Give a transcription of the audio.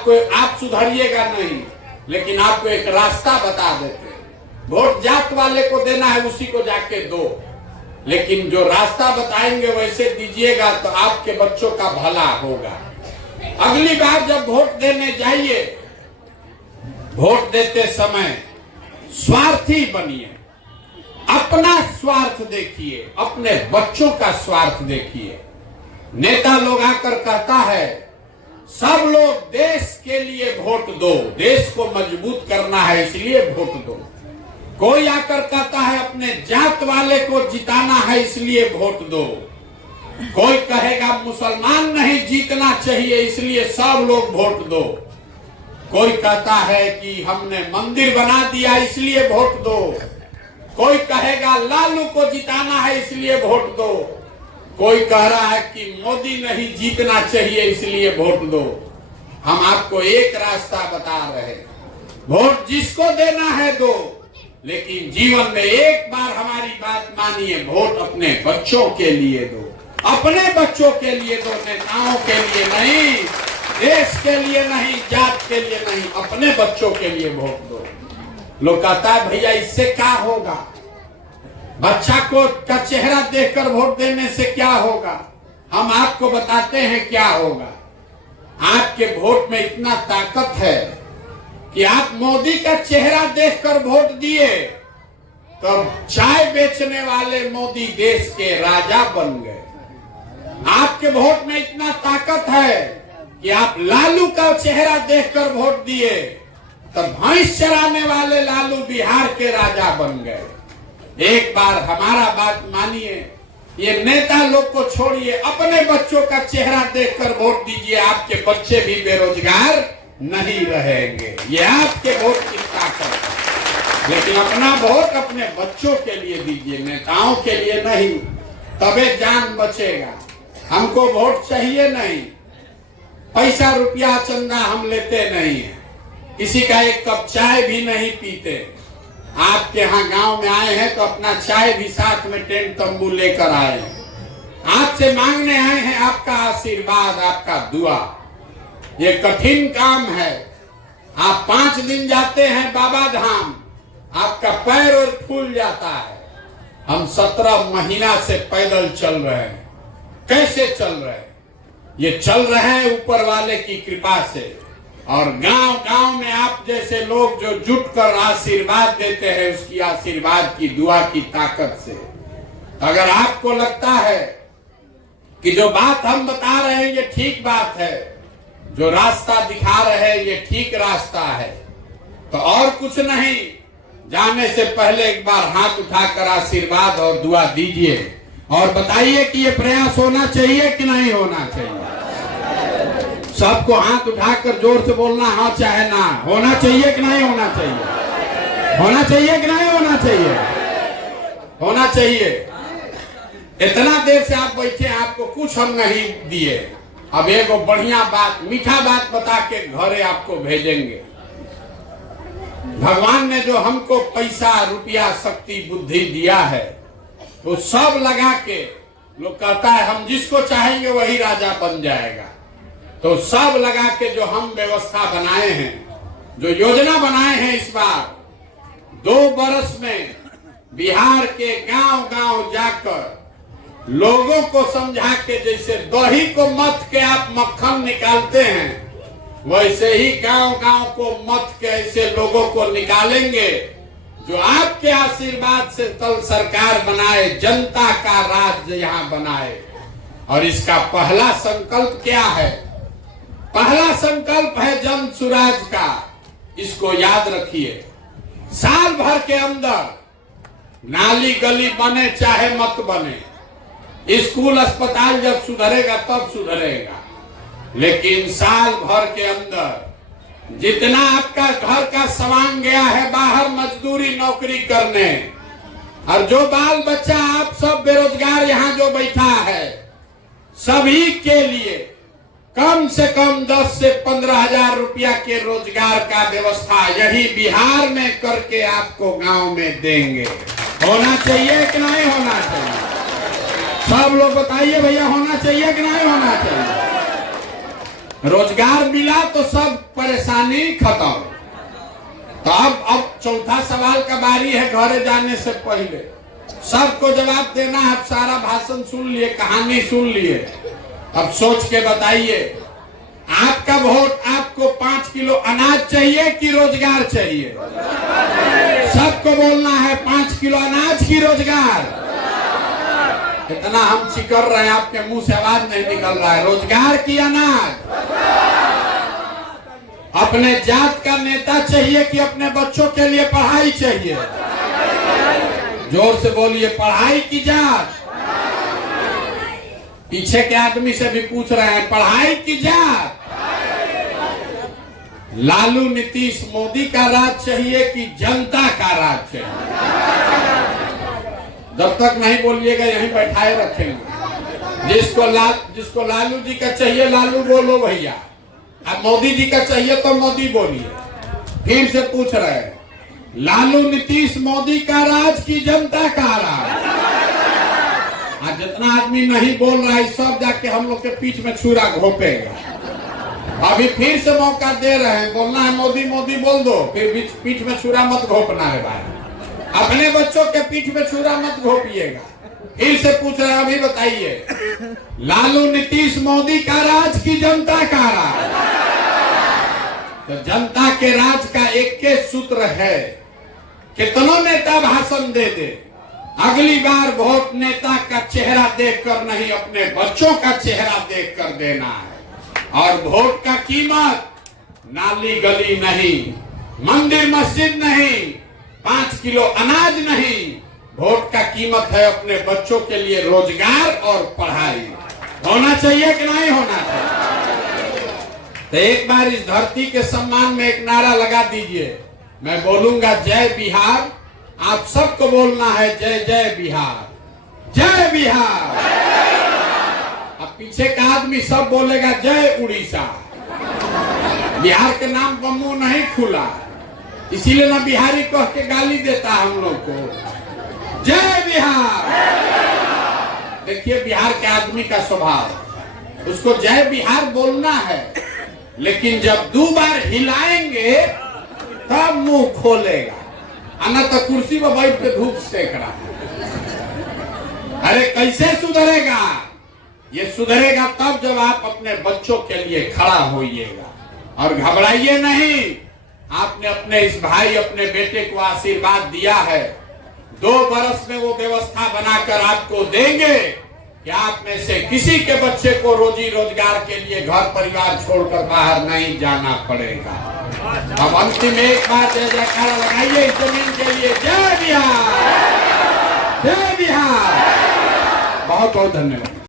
आप सुधरिएगा नहीं, लेकिन आपको एक रास्ता बता देते हैं। वोट जात वाले को देना है, उसी को जाके दो, लेकिन जो रास्ता बताएंगे वैसे दीजिएगा तो आपके बच्चों का भला होगा। अगली बार जब वोट देने जाइए, वोट देते समय स्वार्थी बनिए, अपना स्वार्थ देखिए, अपने बच्चों का स्वार्थ देखिए। नेता लोग आकर कहता है सब लोग देश के लिए वोट दो, देश को मजबूत करना है इसलिए वोट दो। कोई आकर कहता है अपने जात वाले को जिताना है इसलिए वोट दो। कोई कहेगा मुसलमान नहीं जीतना चाहिए इसलिए सब लोग वोट दो। कोई कहता है कि हमने मंदिर बना दिया इसलिए वोट दो। कोई कहेगा लालू को जिताना है इसलिए वोट दो। कोई कह रहा है कि मोदी नहीं जीतना चाहिए इसलिए वोट दो। हम आपको एक रास्ता बता रहे हैं, वोट जिसको देना है दो, लेकिन जीवन में एक बार हमारी बात मानिए, वोट अपने बच्चों के लिए दो, अपने बच्चों के लिए दो, नेताओं के लिए नहीं, देश के लिए नहीं, जात के लिए नहीं, अपने बच्चों के लिए वोट दो। लोग कहता है भैया इससे क्या होगा, बच्चा को का चेहरा देखकर वोट देने से क्या होगा। हम आपको बताते हैं क्या होगा। आपके वोट में इतना ताकत है कि आप मोदी का चेहरा देखकर वोट दिए तो चाय बेचने वाले मोदी देश के राजा बन गए। आपके वोट में इतना ताकत है कि आप लालू का चेहरा देखकर वोट दिए तो भैंस चराने वाले लालू बिहार के राजा बन गए। एक बार हमारा बात मानिए, ये नेता लोग को छोड़िए, अपने बच्चों का चेहरा देखकर वोट दीजिए, आपके बच्चे भी बेरोजगार नहीं रहेंगे। ये आपके वोट की ताकत है, लेकिन अपना वोट अपने बच्चों के लिए दीजिए, नेताओं के लिए नहीं, तबे जान बचेगा। हमको वोट चाहिए नहीं, पैसा रुपया चंदा हम लेते नहीं है, किसी का एक कप चाय भी नहीं पीते। आपके यहाँ गांव में आए हैं तो अपना चाय भी साथ में टेंट तंबू लेकर आए हैं। आपसे मांगने आए हैं आपका आशीर्वाद, आपका दुआ। ये कठिन काम है। आप 5 दिन जाते हैं बाबा धाम, आपका पैर और फूल जाता है। हम 17 महीना से पैदल चल रहे हैं। कैसे चल रहे हैं? ये चल रहे हैं ऊपर वाले की कृपा से, और गांव गांव में आप जैसे लोग जो जुट कर आशीर्वाद देते हैं, उसकी आशीर्वाद की दुआ की ताकत से। अगर आपको लगता है कि जो बात हम बता रहे हैं ये ठीक बात है, जो रास्ता दिखा रहे हैं ये ठीक रास्ता है, तो और कुछ नहीं, जाने से पहले एक बार हाथ उठाकर आशीर्वाद और दुआ दीजिए और बताइए कि ये प्रयास होना चाहिए कि नहीं होना चाहिए। सबको हाथ उठाकर जोर से बोलना हाँ चाहे ना, होना चाहिए कि नहीं होना चाहिए, होना चाहिए कि नहीं होना चाहिए, होना चाहिए। इतना देर से आप बैठे, आपको कुछ हम नहीं दिए, अब एक बढ़िया बात, मीठा बात बता के घरे आपको भेजेंगे। भगवान ने जो हमको पैसा रुपया शक्ति बुद्धि दिया है तो सब लगा के, लोग कहता है हम जिसको चाहेंगे वही राजा बन जाएगा, तो सब लगा के जो हम व्यवस्था बनाए हैं, जो योजना बनाए हैं, इस बार 2 बरस में बिहार के गांव गांव जाकर लोगों को समझा के, जैसे दही को मथ के आप मक्खन निकालते हैं, वैसे ही गांव गांव को मथ के ऐसे लोगों को निकालेंगे जो आपके आशीर्वाद से कल सरकार बनाए, जनता का राज्य यहाँ बनाए। और इसका पहला संकल्प क्या है? पहला संकल्प है जन सुराज का। इसको याद रखिए। साल भर के अंदर नाली गली बने चाहे मत बने, स्कूल अस्पताल जब सुधरेगा तब सुधरेगा, लेकिन साल भर के अंदर जितना आपका घर का सामान गया है बाहर मजदूरी नौकरी करने, और जो बाल बच्चा आप सब बेरोजगार यहाँ जो बैठा है, सभी के लिए कम से कम 10 से 15 हजार रुपया के रोजगार का व्यवस्था यही बिहार में करके आपको गांव में देंगे। होना चाहिए कि नहीं होना चाहिए? सब लोग बताइए भैया, होना चाहिए कि नहीं होना चाहिए? रोजगार मिला तो सब परेशानी खत्म। तो अब चौथा सवाल का बारी है घरे जाने से पहले सबको जवाब देना है। अब सारा भाषण सुन लिए, कहानी सुन लिए, अब सोच के बताइए आपका वोट आपको 5 किलो अनाज चाहिए कि रोजगार चाहिए? सबको बोलना है 5 किलो अनाज की रोजगार। इतना हम चिकर रहे हैं, आपके मुंह से आवाज नहीं निकल रहा है। रोजगार की अनाज? अपने जात का नेता चाहिए कि अपने बच्चों के लिए पढ़ाई चाहिए? जोर से बोलिए, पढ़ाई की जात? पीछे के आदमी से भी पूछ रहे हैं, पढ़ाई की जात? लालू नीतीश मोदी का राज चाहिए कि जनता का राज चाहिए? जब तक नहीं बोलिएगा यहीं बैठाए रखेंगे। जिसको लालू जी का चाहिए लालू बोलो भैया, अब मोदी जी का चाहिए तो मोदी बोलिए। फिर से पूछ रहे हैं, लालू नीतीश मोदी का राज की जनता का राज? आज जितना आदमी नहीं बोल रहा है सब जाके हम लोग के पीठ में छुरा घोपेगा। अभी फिर से मौका दे रहे हैं, बोलना है मोदी मोदी बोल दो, फिर पीठ में छुरा मत घोपना है भाई। अपने बच्चों के पीठ में छुरा मत घोपिएगा। फिर से पूछ रहे हैं, अभी बताइए, लालू नीतीश मोदी का राज की जनता का राज? तो जनता के राज का एक के सूत्र है, कितनों नेता भाषण दे दे, अगली बार वोट नेता का चेहरा देखकर नहीं अपने बच्चों का चेहरा देखकर देना है। और वोट का कीमत नाली गली नहीं, मंदिर मस्जिद नहीं, 5 किलो अनाज नहीं, वोट का कीमत है अपने बच्चों के लिए रोजगार और पढ़ाई। होना चाहिए कि नहीं होना चाहिए? तो एक बार इस धरती के सम्मान में एक नारा लगा दीजिए। मैं बोलूंगा जय बिहार, आप सबको बोलना है जय जय बिहार, जय बिहार। अब पीछे का आदमी सब बोलेगा जय उड़ीसा। बिहार के नाम पर मुंह नहीं खुला, इसीलिए ना बिहारी कह के गाली देता है हम लोग को। जय बिहार। देखिए बिहार के आदमी का स्वभाव, उसको जय बिहार बोलना है, लेकिन जब 2 बार हिलाएंगे तब मुंह खोलेगा, अन्ना तो कुर्सी पर बैठ के धूप सेक रहा है। अरे कैसे सुधरेगा? ये सुधरेगा तब जब आप अपने बच्चों के लिए खड़ा होइएगा। और घबराइए नहीं, आपने अपने इस भाई अपने बेटे को आशीर्वाद दिया है, 2 बरस में वो व्यवस्था बनाकर आपको देंगे कि आप में से किसी के बच्चे को रोजी रोजगार के लिए घर परिवार छोड़कर बाहर नहीं जाना पड़ेगा। अब अंतिम एक बार जय जयकारा लगाइए इस जमीन के लिए। जय बिहार, जय बिहार। बहुत बहुत धन्यवाद।